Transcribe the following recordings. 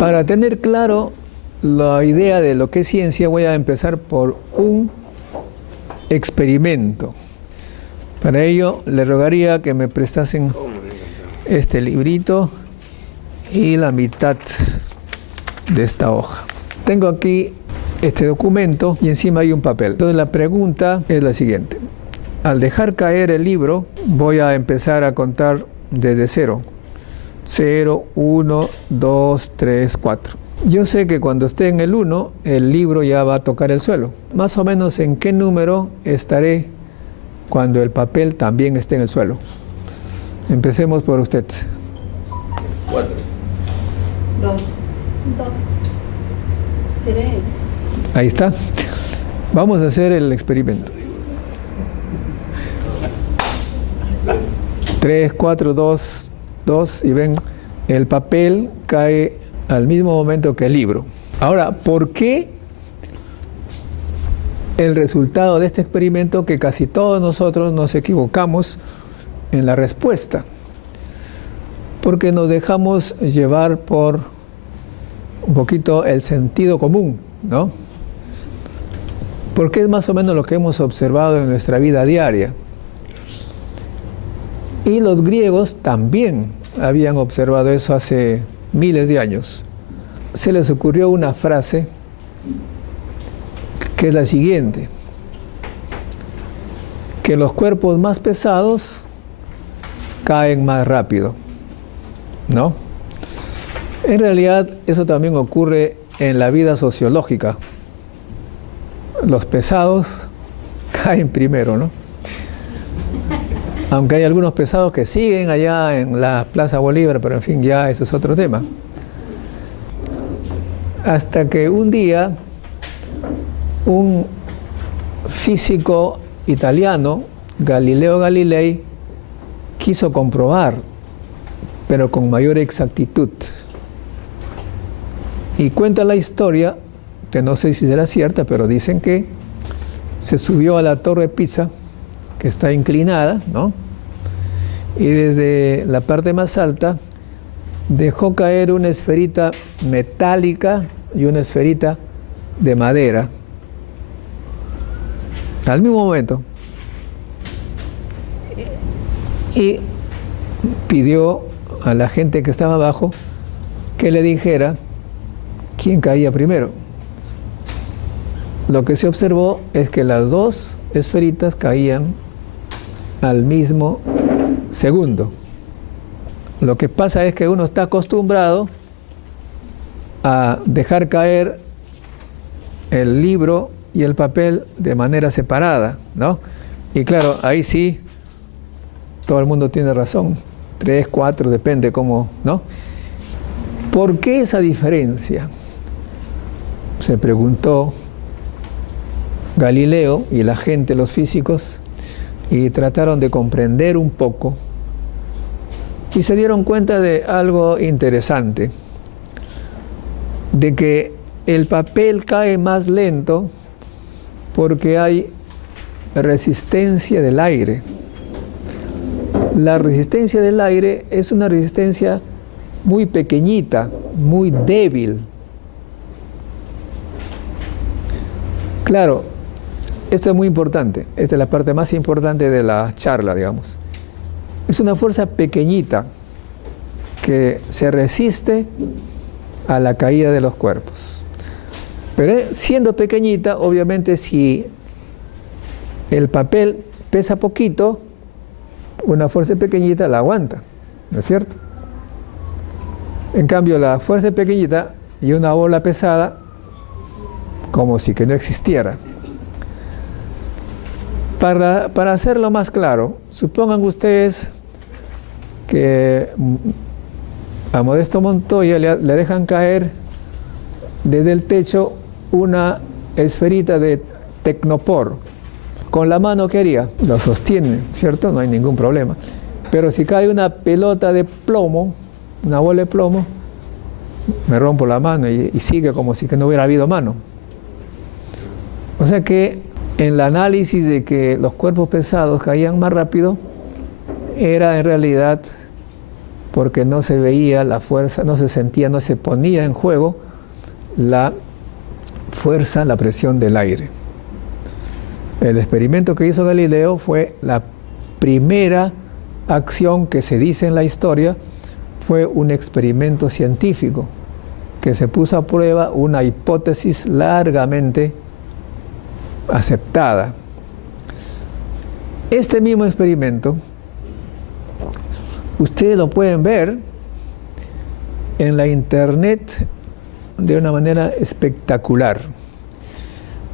Para tener claro la idea de lo que es ciencia, voy a empezar por un experimento. Para ello, le rogaría que me prestasen este librito y la mitad de esta hoja. Tengo aquí este documento y encima hay un papel. Entonces la pregunta es la siguiente. Al dejar caer el libro, voy a empezar a contar desde cero. 0, 1, 2, 3, 4. Yo sé que cuando esté en el 1, el libro ya va a tocar el suelo. Más o menos en qué número estaré cuando el papel también esté en el suelo. Empecemos por usted. 4. 2. 3. Ahí está. Vamos a hacer el experimento. 3, 4, 2, 2 y ven, el papel cae al mismo momento que el libro. Ahora, ¿por qué el resultado de este experimento que casi todos nosotros nos equivocamos en la respuesta? Porque nos dejamos llevar por un poquito el sentido común, ¿no? Porque es más o menos lo que hemos observado en nuestra vida diaria. Y los griegos también habían observado eso hace miles de años. Se les ocurrió una frase que es la siguiente: que los cuerpos más pesados caen más rápido, ¿no? En realidad eso también ocurre en la vida sociológica. Los pesados caen primero, ¿no? Aunque hay algunos pesados que siguen allá en la Plaza Bolívar, pero en fin, ya eso es otro tema. Hasta que un día un físico italiano, Galileo Galilei, quiso comprobar, pero con mayor exactitud. Y cuenta la historia, que no sé si será cierta, pero dicen que se subió a la Torre Pisa, que está inclinada, ¿no? Y desde la parte más alta dejó caer una esferita metálica y una esferita de madera al mismo momento, y pidió a la gente que estaba abajo que le dijera quién caía primero. Lo que se observó es que las dos esferitas caían al mismo segundo. Lo que pasa es que uno está acostumbrado a dejar caer el libro y el papel de manera separada, ¿no? Y claro, ahí sí, todo el mundo tiene razón. 3, 4, depende cómo, ¿no? ¿Por qué esa diferencia? Se preguntó Galileo y la gente, los físicos, y trataron de comprender un poco y se dieron cuenta de algo interesante, de que el papel cae más lento porque hay resistencia del aire. La resistencia del aire es una resistencia muy pequeñita, muy débil. Claro, esto es muy importante. Esta es la parte más importante de la charla, digamos. Es una fuerza pequeñita que se resiste a la caída de los cuerpos. Pero siendo pequeñita, obviamente si el papel pesa poquito, una fuerza pequeñita la aguanta, ¿no es cierto? En cambio, la fuerza pequeñita y una bola pesada, como si que no existiera. Para hacerlo más claro, supongan ustedes que a Modesto Montoya le dejan caer desde el techo una esferita de tecnopor. Con la mano, ¿qué haría? Lo sostiene, ¿cierto? No hay ningún problema. Pero si cae una pelota de plomo, una bola de plomo, me rompo la mano y sigue como si que no hubiera habido mano. O sea que en el análisis de que los cuerpos pesados caían más rápido, era en realidad porque no se veía la fuerza, no se sentía, no se ponía en juego la fuerza, la presión del aire. El experimento que hizo Galileo fue la primera acción que se dice en la historia, fue un experimento científico que se puso a prueba una hipótesis largamente aceptada. Este mismo experimento ustedes lo pueden ver en la internet de una manera espectacular.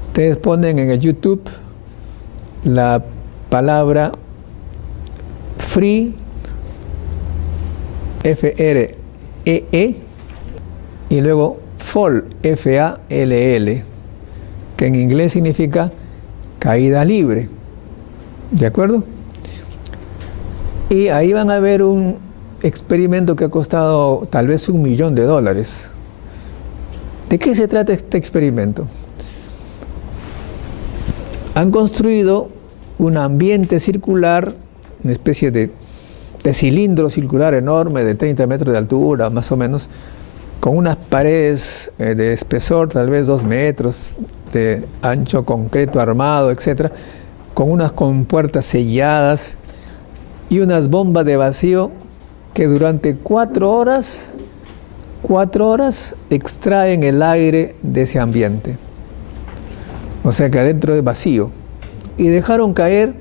Ustedes ponen en el YouTube la palabra free, F-R-E-E, y luego fall, F-A-L-L, que en inglés significa caída libre. ¿De acuerdo? Y ahí van a ver un experimento que ha costado tal vez $1 millón. ¿De qué se trata este experimento? Han construido un ambiente circular, una especie de cilindro circular enorme de 30 metros de altura, más o menos, con unas paredes de espesor, tal vez 2 metros, de ancho, concreto armado, etc., con unas compuertas selladas y unas bombas de vacío que durante 4 horas extraen el aire de ese ambiente. O sea que adentro es vacío. Y dejaron caer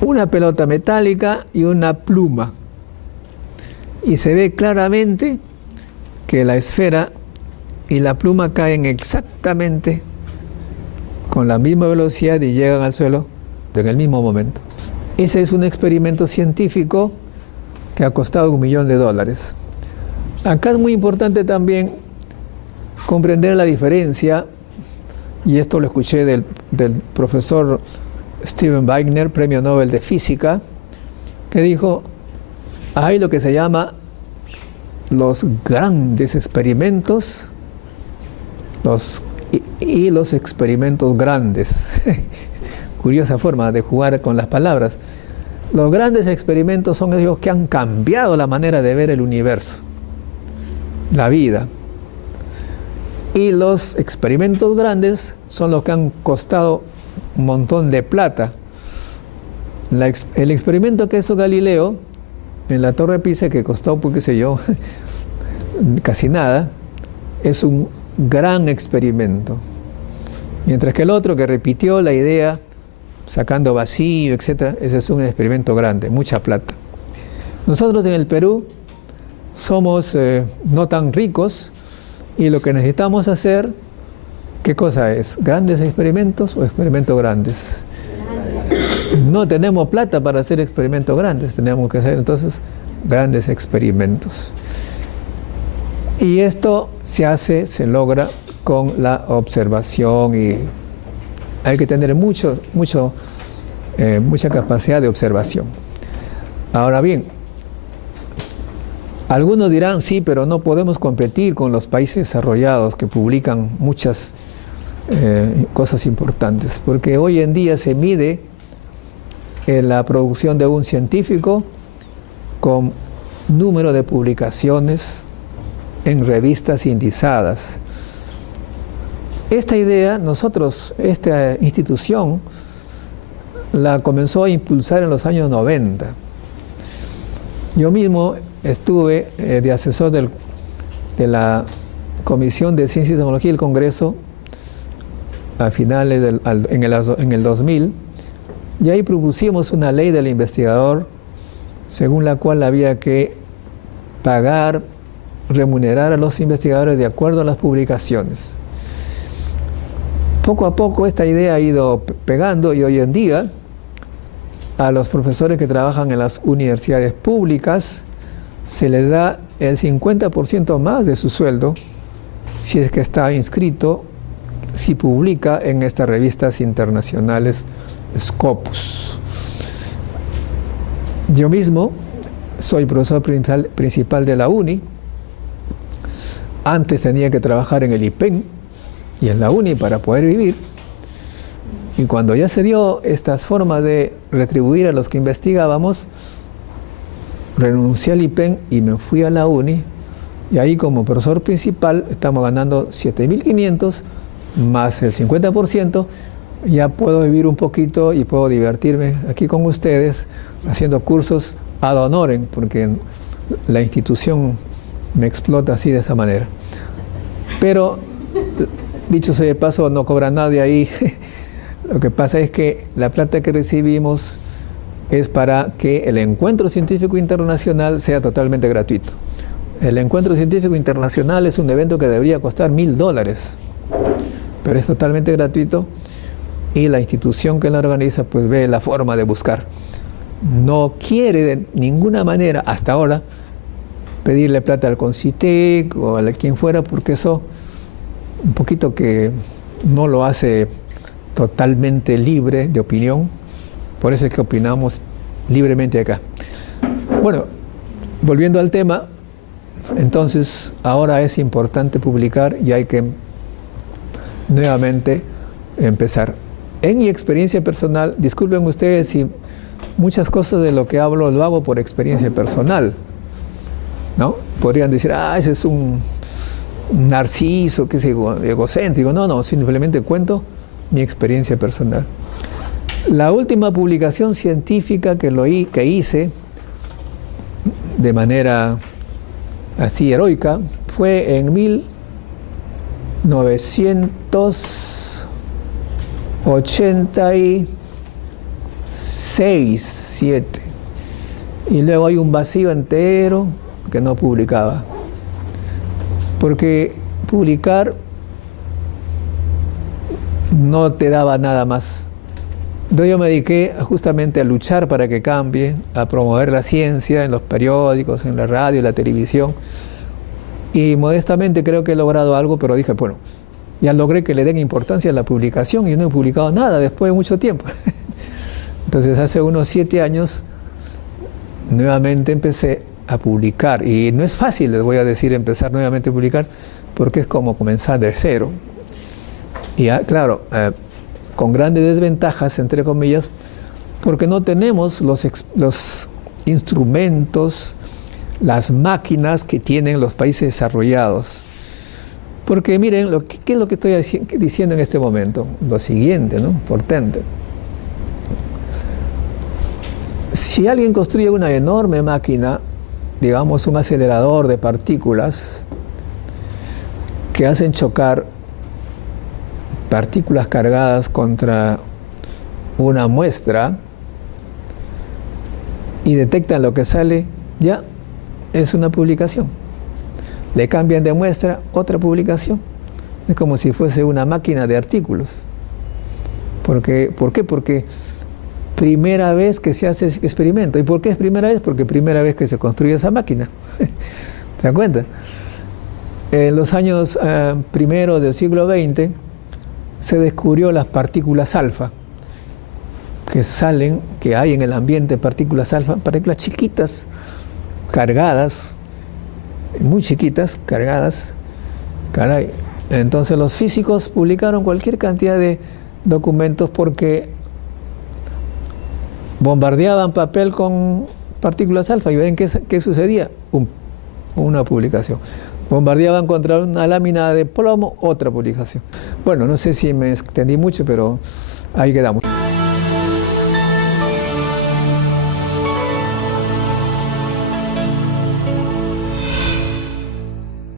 una pelota metálica y una pluma. Y se ve claramente que la esfera y la pluma caen exactamente con la misma velocidad y llegan al suelo en el mismo momento. Ese es un experimento científico que ha costado $1 millón. Acá es muy importante también comprender la diferencia, y esto lo escuché del profesor Steven Wagner, Premio Nobel de Física, que dijo, hay lo que se llama los grandes experimentos y los experimentos grandes. Curiosa forma de jugar con las palabras. Los grandes experimentos son aquellos que han cambiado la manera de ver el universo, la vida. Y los experimentos grandes son los que han costado un montón de plata. El experimento que hizo Galileo en la Torre Pisa, que costó, pues qué sé yo, casi nada, es un gran experimento. Mientras que el otro, que repitió la idea sacando vacío, etc., ese es un experimento grande, mucha plata. Nosotros en el Perú somos no tan ricos, y lo que necesitamos hacer, ¿qué cosa es? ¿Grandes experimentos o experimentos grandes? No tenemos plata para hacer experimentos grandes, tenemos que hacer entonces grandes experimentos. Y esto se logra con la observación, y hay que tener mucha capacidad de observación. Ahora bien, algunos dirán, sí, pero no podemos competir con los países desarrollados que publican muchas cosas importantes, porque hoy en día se mide la producción de un científico con número de publicaciones en revistas indizadas. Esta idea, esta institución, la comenzó a impulsar en los años 90. Yo mismo estuve de asesor de la Comisión de Ciencia y Tecnología del Congreso a finales en el 2000, y ahí propusimos una ley del investigador según la cual había que remunerar a los investigadores de acuerdo a las publicaciones. Poco a poco esta idea ha ido pegando, y hoy en día a los profesores que trabajan en las universidades públicas se les da el 50% más de su sueldo si es que está inscrito, si publica en estas revistas internacionales Scopus. Yo mismo soy profesor principal de la UNI. Antes tenía que trabajar en el IPEN y en la UNI para poder vivir. Y cuando ya se dio estas formas de retribuir a los que investigábamos, renuncié al IPEN y me fui a la UNI, y ahí como profesor principal estamos ganando 7.500 más el 50%, ya puedo vivir un poquito y puedo divertirme aquí con ustedes haciendo cursos ad honorem, porque la institución me explota así de esa manera. Pero, dicho sea de paso, no cobra nadie ahí. Lo que pasa es que la plata que recibimos es para que el encuentro científico internacional sea totalmente gratuito. El encuentro científico internacional es un evento que debería costar $1.000, pero es totalmente gratuito y la institución que lo organiza pues ve la forma de buscar. No quiere de ninguna manera, hasta ahora, pedirle plata al CONCITEC o a quien fuera, porque eso un poquito que no lo hace totalmente libre de opinión. Por eso es que opinamos libremente acá. Bueno, volviendo al tema, entonces ahora es importante publicar y hay que nuevamente empezar. En mi experiencia personal, disculpen ustedes si muchas cosas de lo que hablo lo hago por experiencia personal, ¿no? Podrían decir, ese es un narciso, qué sé yo, egocéntrico. No, simplemente cuento mi experiencia personal. La última publicación científica que hice de manera así heroica fue en 1986, 7. Y luego hay un vacío entero que no publicaba. Porque publicar no te daba nada más. Entonces yo me dediqué justamente a luchar para que cambie, a promover la ciencia en los periódicos, en la radio, en la televisión. Y modestamente creo que he logrado algo, pero dije, bueno, ya logré que le den importancia a la publicación y no he publicado nada después de mucho tiempo. Entonces hace unos 7 años nuevamente empecé a publicar. Y no es fácil, les voy a decir, empezar nuevamente a publicar, porque es como comenzar de cero. Y claro, con grandes desventajas, entre comillas, porque no tenemos los instrumentos, las máquinas que tienen los países desarrollados. Porque miren, ¿qué es lo que estoy diciendo en este momento? Lo siguiente, ¿no? Importante. Si alguien construye una enorme máquina, digamos un acelerador de partículas, que hacen chocar partículas cargadas contra una muestra y detectan lo que sale, ya es una publicación. Le cambian de muestra, otra publicación. Es como si fuese una máquina de artículos. ¿Por qué? Porque primera vez que se hace ese experimento. ¿Y por qué es primera vez? Porque primera vez que se construye esa máquina. ¿Se dan cuenta? En los años primeros del siglo XX se descubrió las partículas alfa, que hay en el ambiente partículas alfa, partículas chiquitas, cargadas, muy chiquitas, cargadas. Caray. Entonces los físicos publicaron cualquier cantidad de documentos porque bombardeaban papel con partículas alfa y ven qué sucedía. Una publicación. Bombardeaban contra una lámina de plomo, otra publicación. Bueno, no sé si me extendí mucho, pero ahí quedamos.